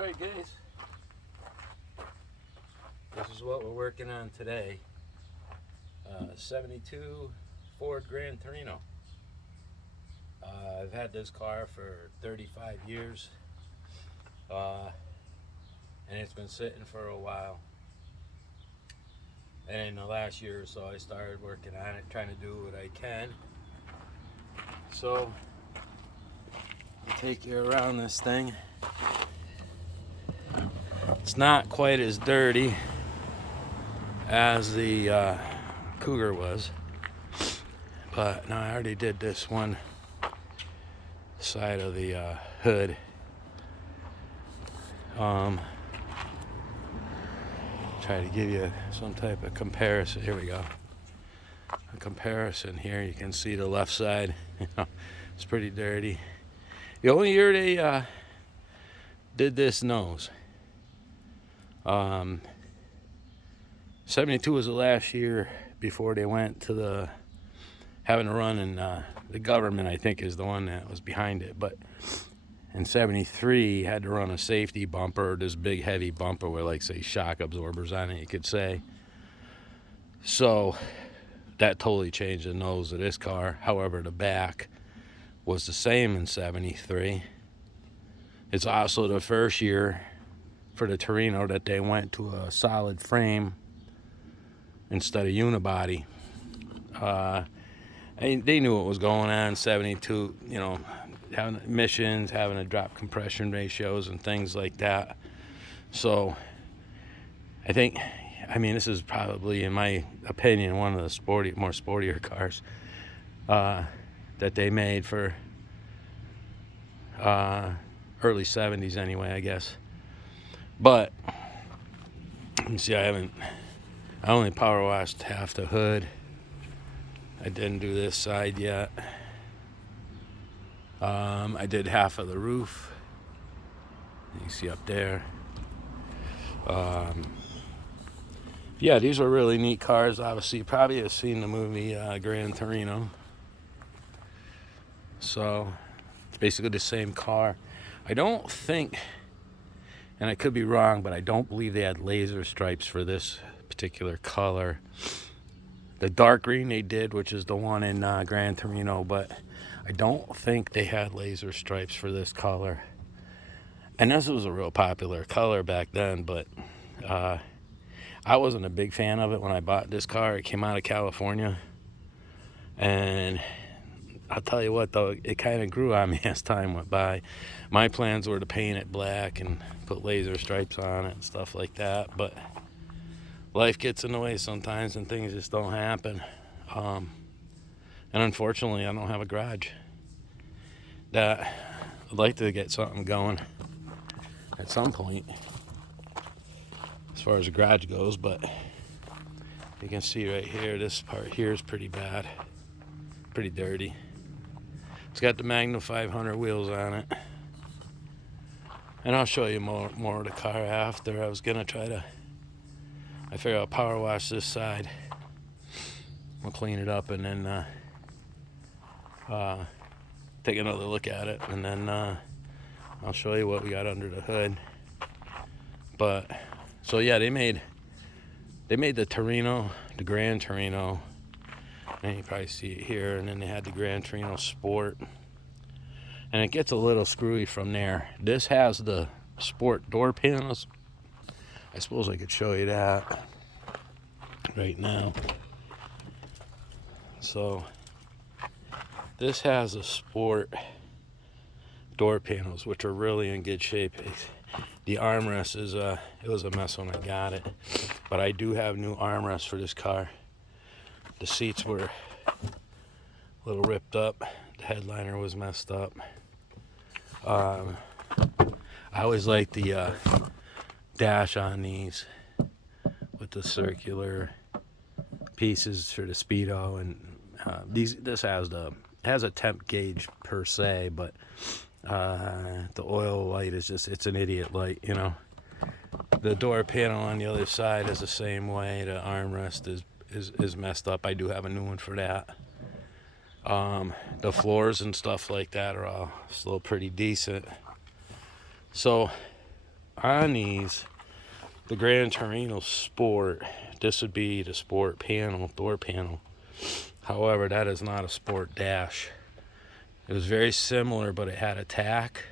Alright guys, this is what we're working on today. 72 Ford Gran Torino. I've had this car for 35 years and it's been sitting for a while, and in the last year or so I started working on it, trying to do what I can. So I'll take you around this thing. It's not quite as dirty as the Cougar was, but no, I already did this one side of the hood. Try to give you some type of comparison. Here we go. A comparison here. You can see the left side. It's pretty dirty. The only year they did this nose. 72 was the last year before they went to the having to run, and the government, I think, is the one that was behind it. But in 73, had to run a safety bumper, this big heavy bumper with, like, say, shock absorbers on it, you could say. So that totally changed the nose of this car. However, the back was the same in 73. It's also the first year for the Torino that they went to a solid frame instead of unibody. They knew what was going on. 72, having emissions, having to drop compression ratios and things like that. So I think, this is probably, in my opinion, one of the more sportier cars that they made for early 70s anyway, I guess. But you see, I only power washed half the hood. I didn't do this side yet. I did half of the roof. You can see up there. Yeah, these were really neat cars. Obviously, you probably have seen the movie Gran Torino. So it's basically the same car. I don't think, and I could be wrong, but I don't believe they had laser stripes for this particular color. The dark green they did, which is the one in Gran Torino, but I don't think they had laser stripes for this color. And this was a real popular color back then, but I wasn't a big fan of it when I bought this car. It came out of California, and I'll tell you what, though, it kind of grew on me as time went by. My plans were to paint it black and put laser stripes on it and stuff like that, but life gets in the way sometimes and things just don't happen. And unfortunately, I don't have a garage. I'd like to get something going at some point as far as the garage goes, but you can see right here, this part here is pretty bad, pretty dirty. It's got the Magnum 500 wheels on it, and I'll show you more of the car after. I figure I'll power wash this side. We'll clean it up and then take another look at it, and then I'll show you what we got under the hood. But so yeah, they made the Torino, the Gran Torino, and you probably see it here, and then they had the Gran Torino Sport, and it gets a little screwy from there. This has the Sport door panels. I suppose I could show you that right now. So this has a Sport door panels, which are really in good shape. The armrest is it was a mess when I got it, but I do have new armrests for this car. The seats were a little ripped up. The headliner was messed up. I always like the dash on these with the circular pieces for the speedo, and this has a temp gauge per se, but the oil light is it's an idiot light, The door panel on the other side is the same way. The armrest is messed up. I do have a new one for that. The floors and stuff like that are all still pretty decent. So on these, the Gran Torino Sport, this would be the Sport panel, door panel. However, that is not a Sport dash. It was very similar, but it had a tack.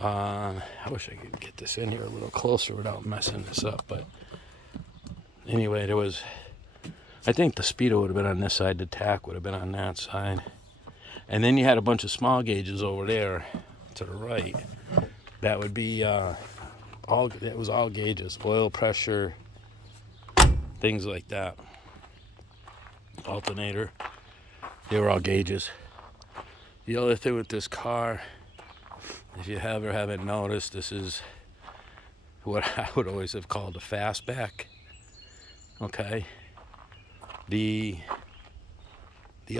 I wish I could get this in here a little closer without messing this up, but anyway, there was, I think the speedo would have been on this side, the tack would have been on that side. And then you had a bunch of small gauges over there to the right. That would be it was all gauges, oil pressure, things like that. Alternator, they were all gauges. The other thing with this car, if you have or haven't noticed, this is what I would always have called a fastback. Okay. The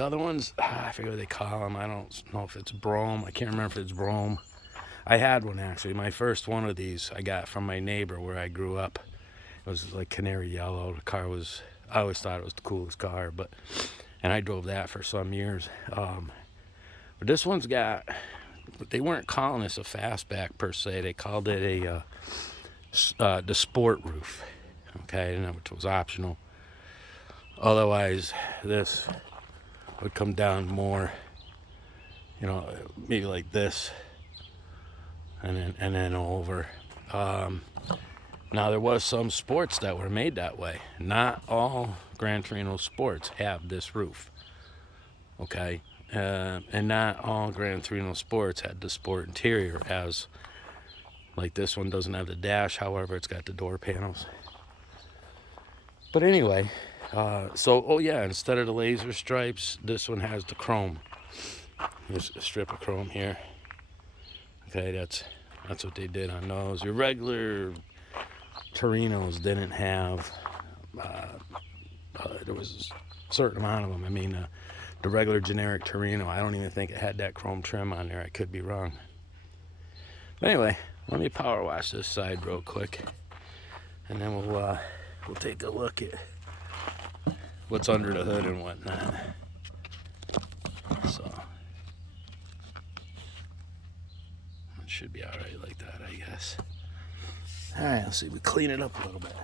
other ones, I forget what they call them. I don't know if it's Brougham. I can't remember if it's Brougham. I had one actually. My first one of these I got from my neighbor where I grew up. It was like canary yellow. The car was, I always thought it was the coolest car, and I drove that for some years. But this one's got, they weren't calling this a fastback per se. They called it the sport roof. Okay, which was optional. Otherwise, this would come down more, maybe like this, and then over. Now there was some sports that were made that way. Not all Gran Torino sports have this roof. Okay, and not all Gran Torino sports had the sport interior, as like this one doesn't have the dash. However, it's got the door panels. But anyway. Instead of the laser stripes, this one has the chrome. There's a strip of chrome here. Okay, that's what they did on those. Your regular Torinos didn't have, there was a certain amount of them. I mean, the regular generic Torino, I don't even think it had that chrome trim on there. I could be wrong. But anyway, let me power wash this side real quick, and then we'll take a look at what's under the hood and whatnot. So it should be all right like that, I guess. All right, let's see. We clean it up a little bit.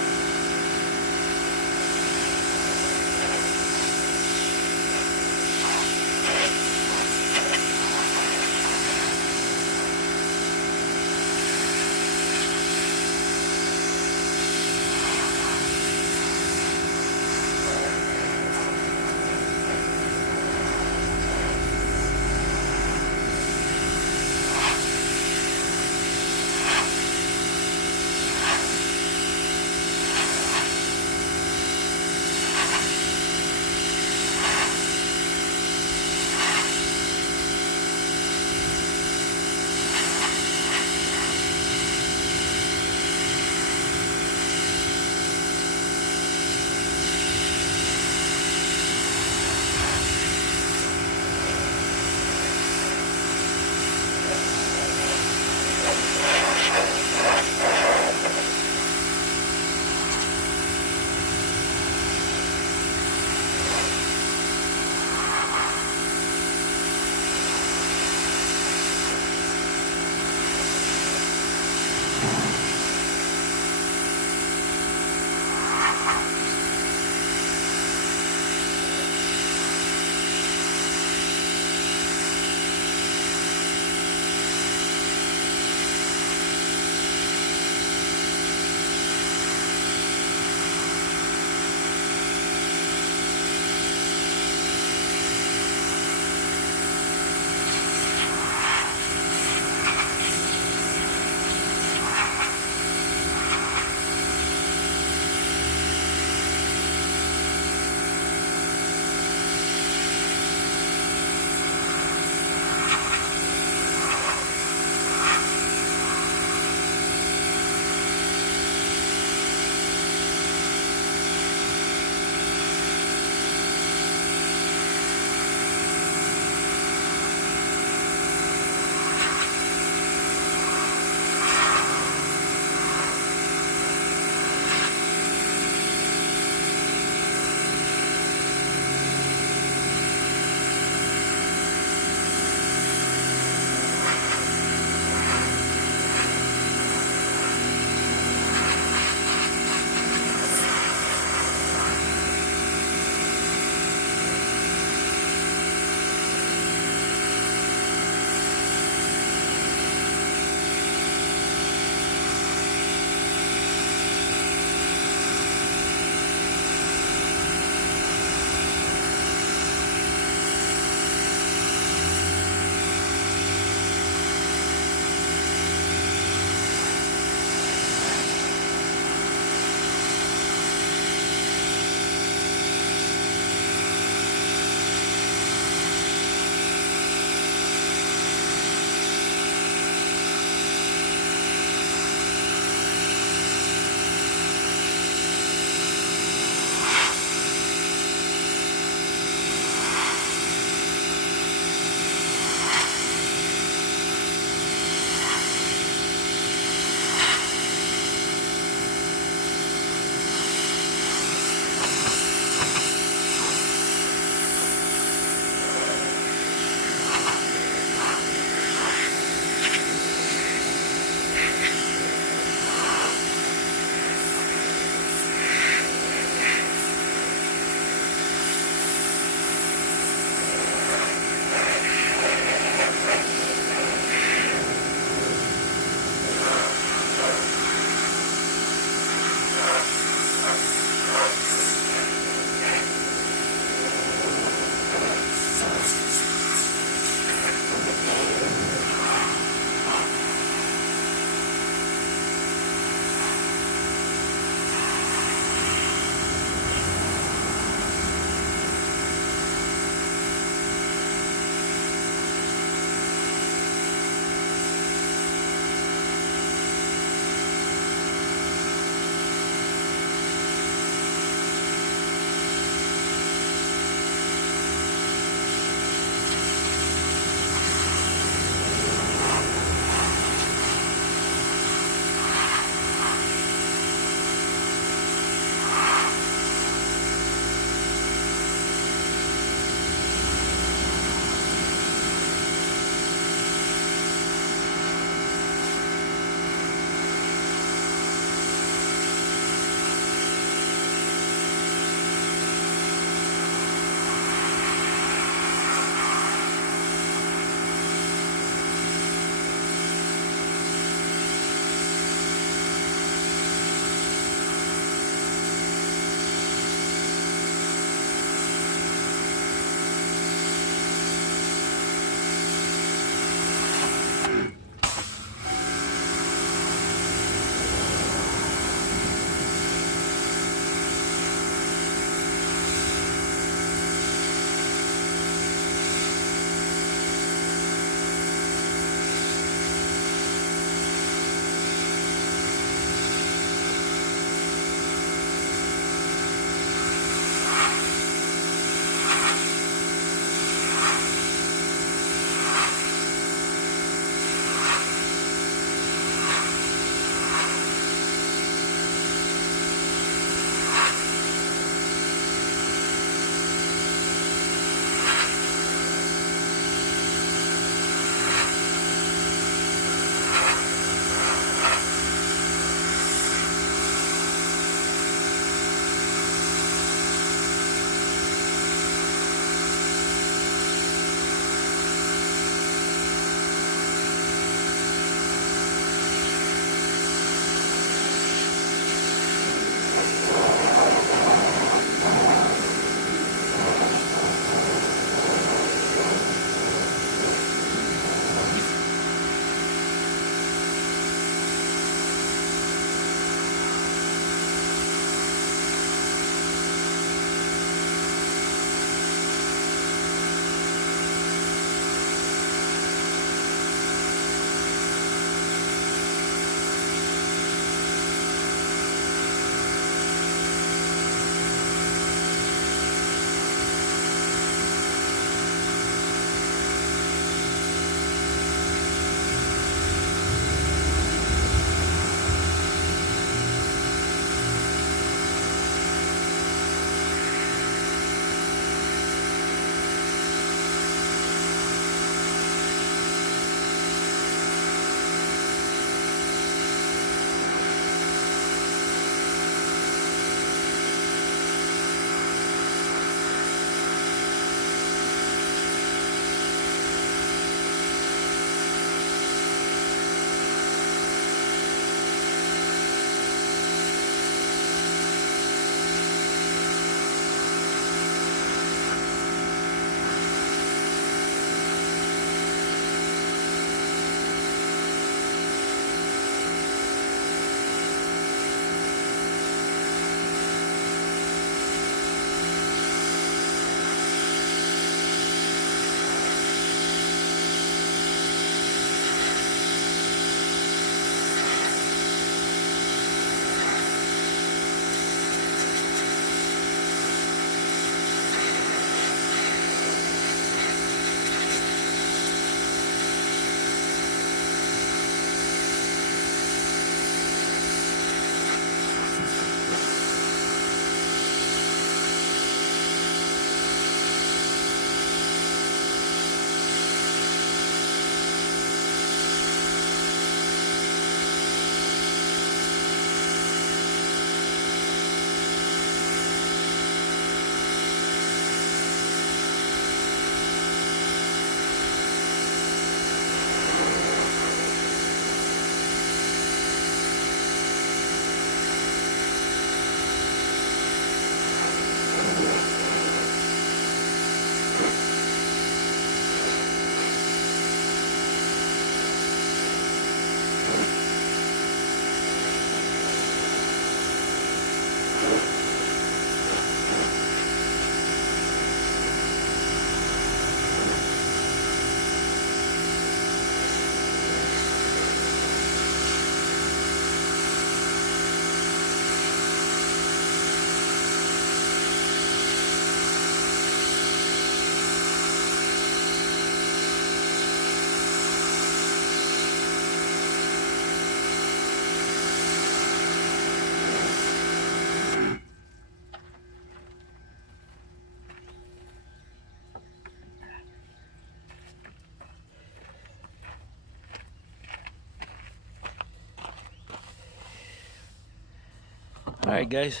Alright guys,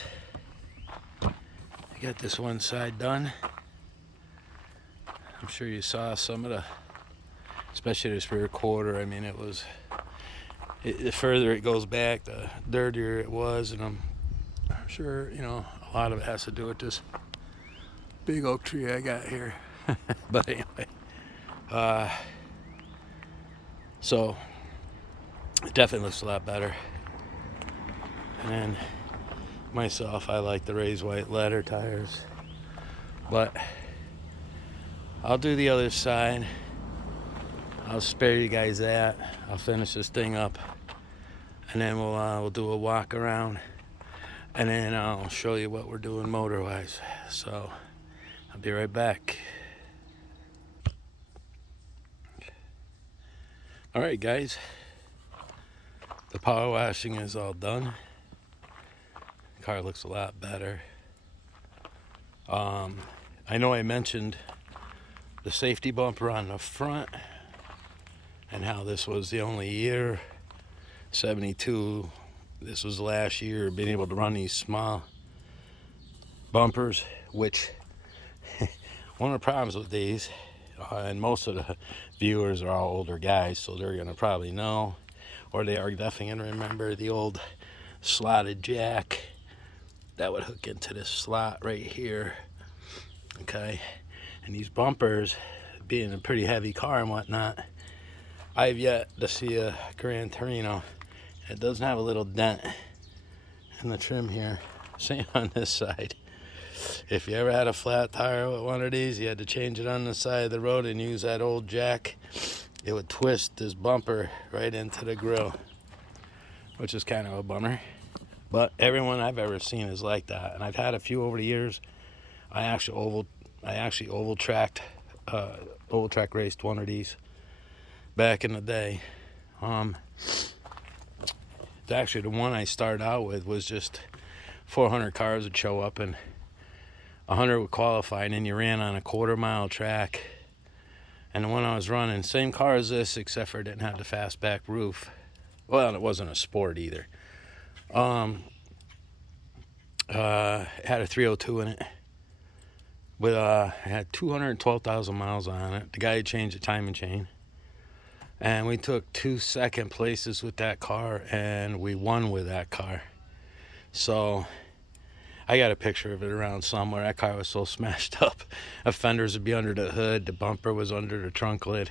I got this one side done. I'm sure you saw some of the, especially this rear quarter. I mean, the further it goes back, the dirtier it was, and I'm sure, you know, a lot of it has to do with this big oak tree I got here. But anyway, so it definitely looks a lot better. And then myself, I like the raised white leather tires, but I'll do the other side. I'll spare you guys that. I'll finish this thing up, and then we'll do a walk around, and then I'll show you what we're doing motor-wise. So I'll be right back. All right, guys. The power washing is all done. The car looks a lot better. I know I mentioned the safety bumper on the front and how this was the only year, 72, this was last year, being able to run these small bumpers, which one of the problems with these, and most of the viewers are all older guys, so they're going to probably know, or they are definitely going to remember the old slotted jack that would hook into this slot right here. Okay, and these bumpers, being a pretty heavy car and whatnot, I've yet to see a Gran Torino. It doesn't have a little dent in the trim here. Same on this side. If you ever had a flat tire with one of these, you had to change it on the side of the road and use that old jack, it would twist this bumper right into the grill, which is kind of a bummer. But everyone I've ever seen is like that, and I've had a few over the years. I actually oval track raced one of these back in the day. Actually, the one I started out with was just 400 cars would show up and 100 would qualify, and then you ran on a quarter-mile track. And the one I was running, same car as this, except for it didn't have the fastback roof. Well, it wasn't a sport either. It had a 302 in it. But it had 212,000 miles on it. The guy had changed the timing chain. And we took 2 second places with that car, and we won with that car. So I got a picture of it around somewhere. That car was so smashed up. The fenders would be under the hood. The bumper was under the trunk lid.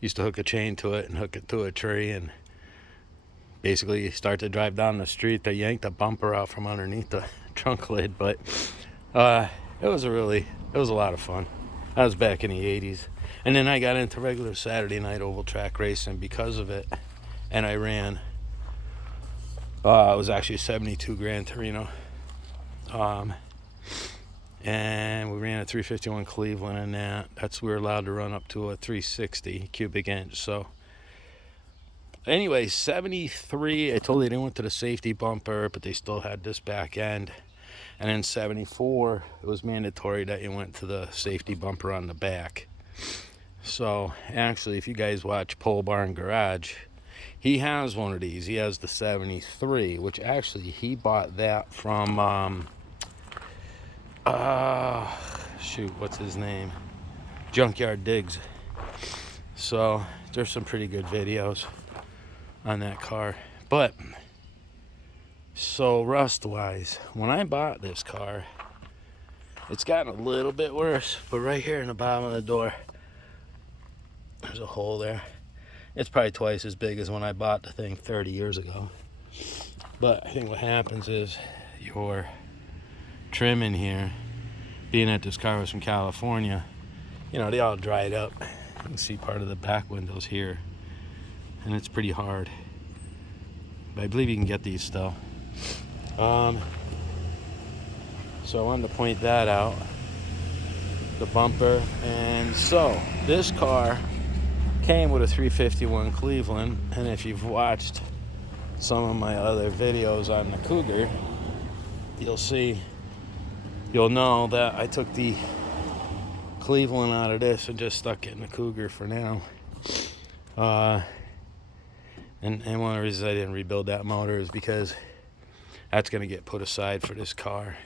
Used to hook a chain to it and hook it to a tree, and basically you start to drive down the street, they yanked the bumper out from underneath the trunk lid. But it was a lot of fun. That was back in the 80s. And then I got into regular Saturday night oval track racing because of it. And I ran, it was actually a 72 Gran Torino. And we ran a 351 Cleveland, and that's we were allowed to run up to a 360 cubic inch. So anyway, 73, I told you they went to the safety bumper, but they still had this back end. And in 74, it was mandatory that you went to the safety bumper on the back. So actually, if you guys watch Pole Barn Garage, he has one of these. He has the 73, which actually he bought that from, shoot, what's his name? Junkyard Digs. So there's some pretty good videos on that car. But so rust-wise, when I bought this car, it's gotten a little bit worse. But right here in the bottom of the door, there's a hole there. It's probably twice as big as when I bought the thing 30 years ago. But I think what happens is your trim in here, being that this car was from California, you know, they all dried up. You can see part of the back windows here, and it's pretty hard. But I believe you can get these still. So I wanted to point that out, the bumper. And so this car came with a 351 Cleveland, and if you've watched some of my other videos on the Cougar, you'll know that I took the Cleveland out of this and just stuck it in the Cougar for now. And one of the reasons I didn't rebuild that motor is because that's going to get put aside for this car.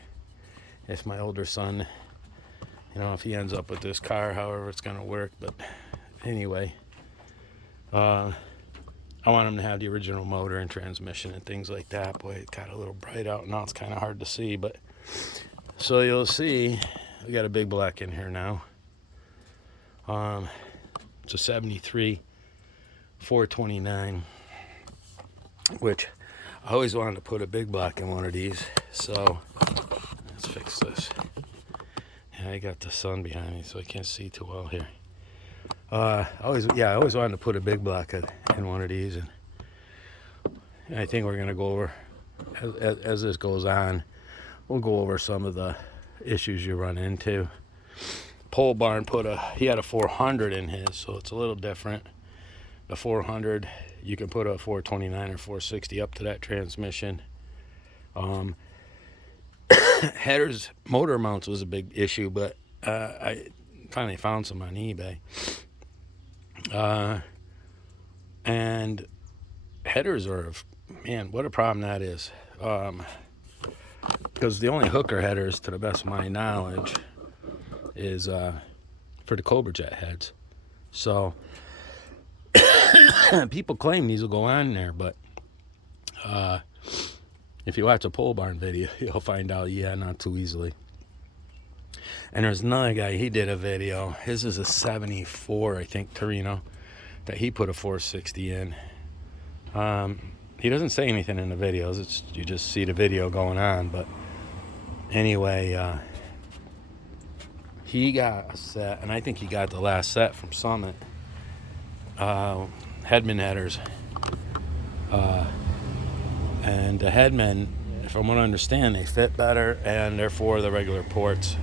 If my older son, if he ends up with this car, however it's going to work. But anyway, I want him to have the original motor and transmission and things like that. Boy, it got a little bright out now. It's kind of hard to see, but so you'll see we got a big black in here now. It's a 73 429, which I always wanted to put a big block in one of these. So let's fix this. Yeah, I got the sun behind me, so I can't see too well here. I always wanted to put a big block in one of these, and I think we're gonna go over as this goes on. We'll go over some of the issues you run into. Pole barn he had a 400 in his, so it's a little different. The 400, you can put a 429 or 460 up to that transmission. Headers, motor mounts was a big issue, but I finally found some on eBay. And headers are, man, what a problem that is. Because the only hooker headers, to the best of my knowledge, is for the Cobra Jet heads. So people claim these will go on there, but if you watch a pole barn video, you'll find out, yeah, not too easily. And there's another guy, he did a video. His is a 74, I think, Torino, that he put a 460 in. He doesn't say anything in the videos. You just see the video going on. But anyway, he got a set, and I think he got the last set from Summit. Headman headers. And the Headmen, from what I understand, they fit better, and they're for the regular ports.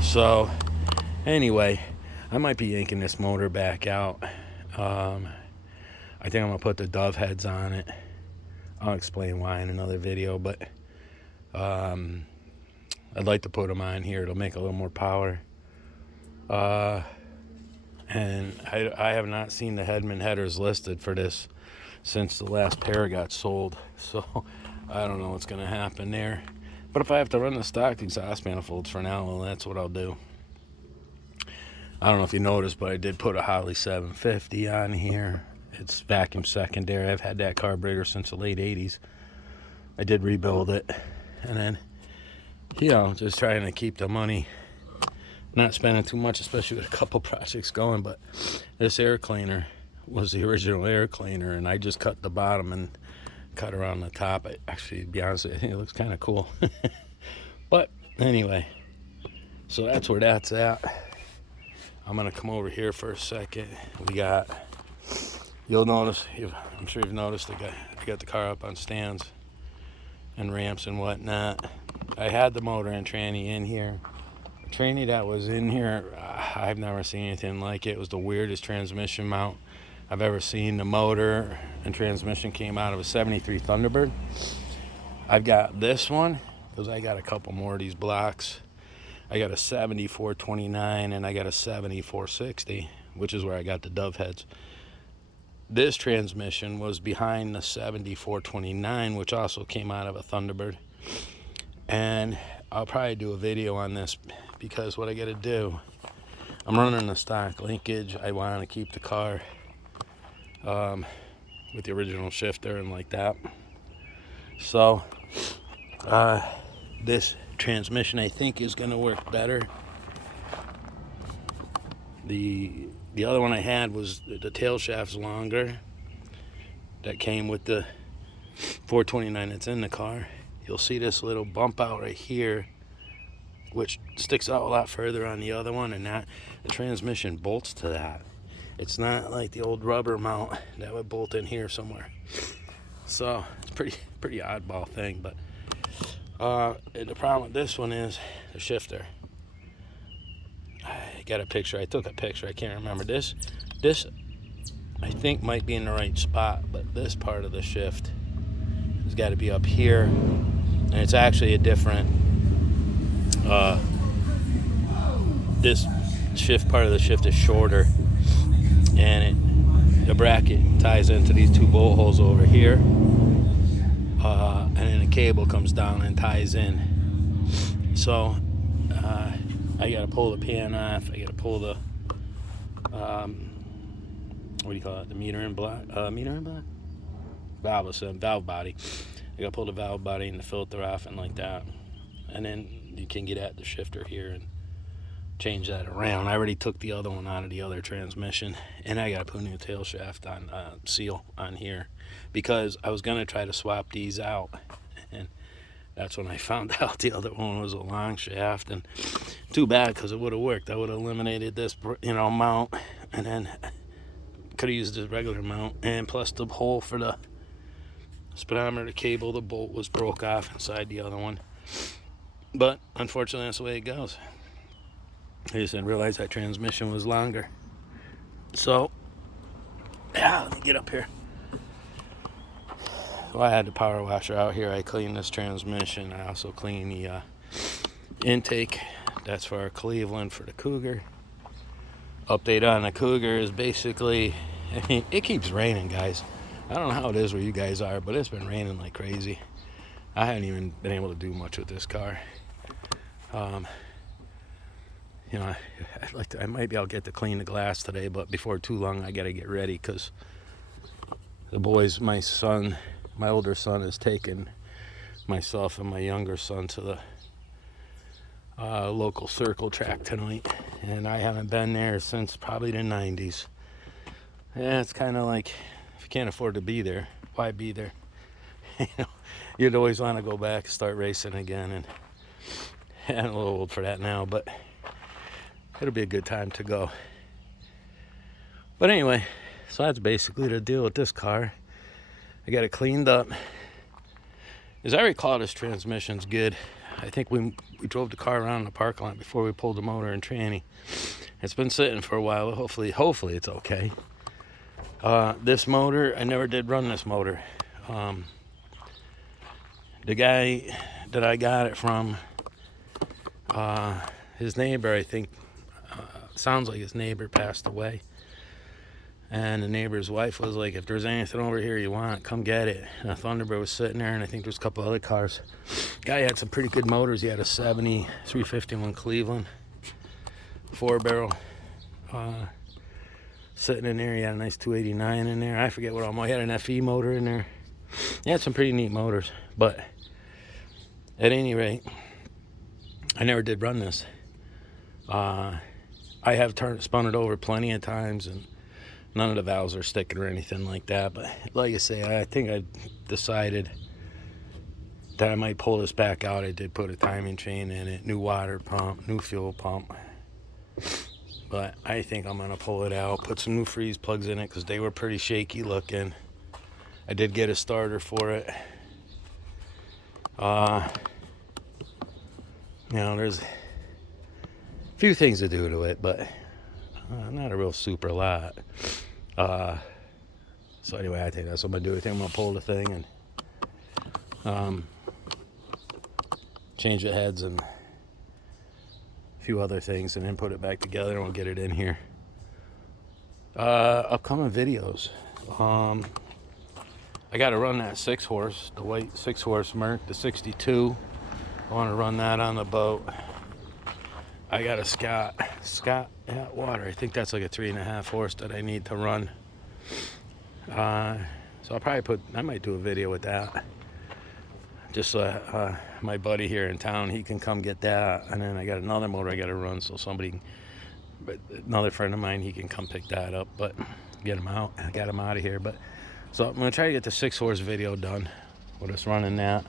So anyway, I might be yanking this motor back out. I think I'm gonna put the dove heads on it. I'll explain why in another video, but I'd like to put them on here. It'll make a little more power. And I have not seen the Headman headers listed for this since the last pair got sold, so I don't know what's gonna happen there. But if I have to run the stock exhaust manifolds for now, well, that's what I'll do. I don't know if you noticed, but I did put a Holley 750 on here. It's vacuum secondary. I've had that carburetor since the late 80s. I did rebuild it, and then, just trying to keep the money, not spending too much, especially with a couple projects going. But this air cleaner was the original air cleaner, and I just cut the bottom and cut around the top. Actually, to be honest with you, it looks kind of cool. But anyway, so that's where that's at. I'm gonna come over here for a second. You'll notice, I'm sure you've noticed, I got the car up on stands and ramps and whatnot. I had the motor and tranny in here. The tranny that was in here, I've never seen anything like it. It was the weirdest transmission mount I've ever seen. The motor and transmission came out of a 73 Thunderbird. I've got this one, because I got a couple more of these blocks. I got a 7429 and I got a 7460, which is where I got the dove heads. This transmission was behind the 7429, which also came out of a Thunderbird. And I'll probably do a video on this, because what I got to do, I'm running the stock linkage. I want to keep the car with the original shifter and like that. So this transmission, I think, is going to work better. The other one I had was the tail shaft's longer. That came with the 429 that's in the car. You'll see this little bump out right here, which sticks out a lot further on the other one, and that the transmission bolts to that. It's not like the old rubber mount that would bolt in here somewhere. So it's pretty oddball thing. But the problem with this one is the shifter. I got a picture. I took a picture. I can't remember. This I think might be in the right spot, but this part of the shift has got to be up here, and it's actually a different. This part of the shift is shorter, and the bracket ties into these two bolt holes over here, and then it cable comes down and ties in. So I gotta pull the pan off. I gotta pull the what do you call it? The meter and block. Valve body. I gotta pull the valve body and the filter off and like that, and then you can get at the shifter here and change that around. I already took the other one out of the other transmission, and I gotta put a new tail shaft on seal on here because I was gonna try to swap these out, and that's when I found out the other one was a long shaft. And too bad, because it would have worked. I would have eliminated this mount, and then could have used this regular mount, and plus the hole for the speedometer cable, the bolt was broke off inside the other one. But unfortunately, that's the way it goes. I just didn't realize that transmission was longer. So yeah, let me get up here. Well, I had the power washer out here. I cleaned this transmission. I also cleaned the intake. That's for our Cleveland for the Cougar. Update on the Cougar is basically, it keeps raining, guys. I don't know how it is where you guys are, but it's been raining like crazy. I haven't even been able to do much with this car. I might be able to get to clean the glass today, but before too long I gotta get ready, because the boys, my older son is taking myself and my younger son to the local circle track tonight, and I haven't been there since probably the 90s. Yeah, it's kind of like, if you can't afford to be there, why be there? You'd always want to go back and start racing again, and I'm a little old for that now, but it'll be a good time to go. But anyway, so that's basically the deal with this car. I got it cleaned up. As I recall, this transmission's good. I think we drove the car around the parking lot before we pulled the motor and tranny. It's been sitting for a while. Hopefully it's okay. This motor, I never did run this motor. The guy that I got it from, his neighbor, I think, sounds like his neighbor passed away. And the neighbor's wife was like, if there's anything over here you want, come get it. And a Thunderbird was sitting there, and I think there's a couple other cars. Guy had some pretty good motors. He had a 70 351 Cleveland 4-barrel sitting in there. He had a nice 289 in there. I forget what all. He had an FE motor in there. He had some pretty neat motors. But at any rate, I never did run this. I have spun it over plenty of times, and none of the valves are sticking or anything like that. But like I say, I think I decided that I might pull this back out. I did put a timing chain in it, new water pump, new fuel pump. But I think I'm going to pull it out, put some new freeze plugs in it, because they were pretty shaky looking. I did get a starter for it. There's a few things to do to it, but not a real super lot. So anyway, I think that's what I'm going to do. I think I'm going to pull the thing and change the heads and a few other things, and then put it back together, and we'll get it in here. Upcoming videos. I got to run that 6-horse, the white 6-horse Merc, the 62. I want to run that on the boat. I got a Scott Water. I think that's like a 3.5 horse that I need to run. So I'll probably I might do a video with that. Just my buddy here in town, he can come get that. And then I got another motor I got to run, so another friend of mine, he can come pick that up, but get him out. I got him out of here. But so I'm going to try to get the 6-horse video done with us running that.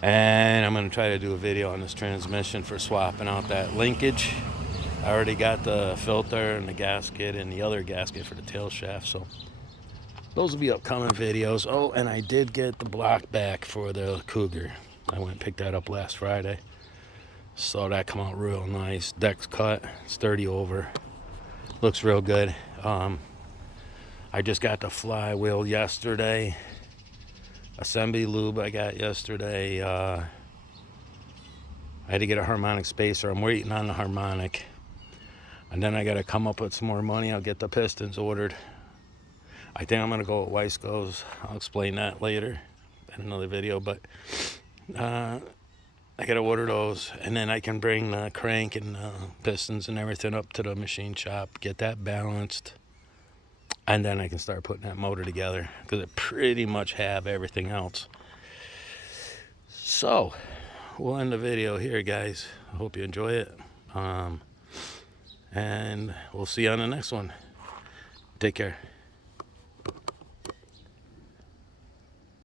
And I'm going to try to do a video on this transmission for swapping out that linkage. I already got the filter and the gasket and the other gasket for the tail shaft, so those will be upcoming videos. Oh, and I did get the block back for the Cougar. I went and picked that up last Friday. Saw that come out real nice. Deck's cut, sturdy over. Looks real good. I just got the flywheel yesterday. Assembly lube I got yesterday. I had to get a harmonic spacer. I'm waiting on the harmonic. And then I got to come up with some more money. I'll get the pistons ordered. I think I'm going to go with Weisco's. I'll explain that later in another video. But I gotta order those, and then I can bring the crank and pistons and everything up to the machine shop, get that balanced, and then I can start putting that motor together, because I pretty much have everything else. So we'll end the video here, guys. I hope you enjoy it, and we'll see you on the next one. Take care.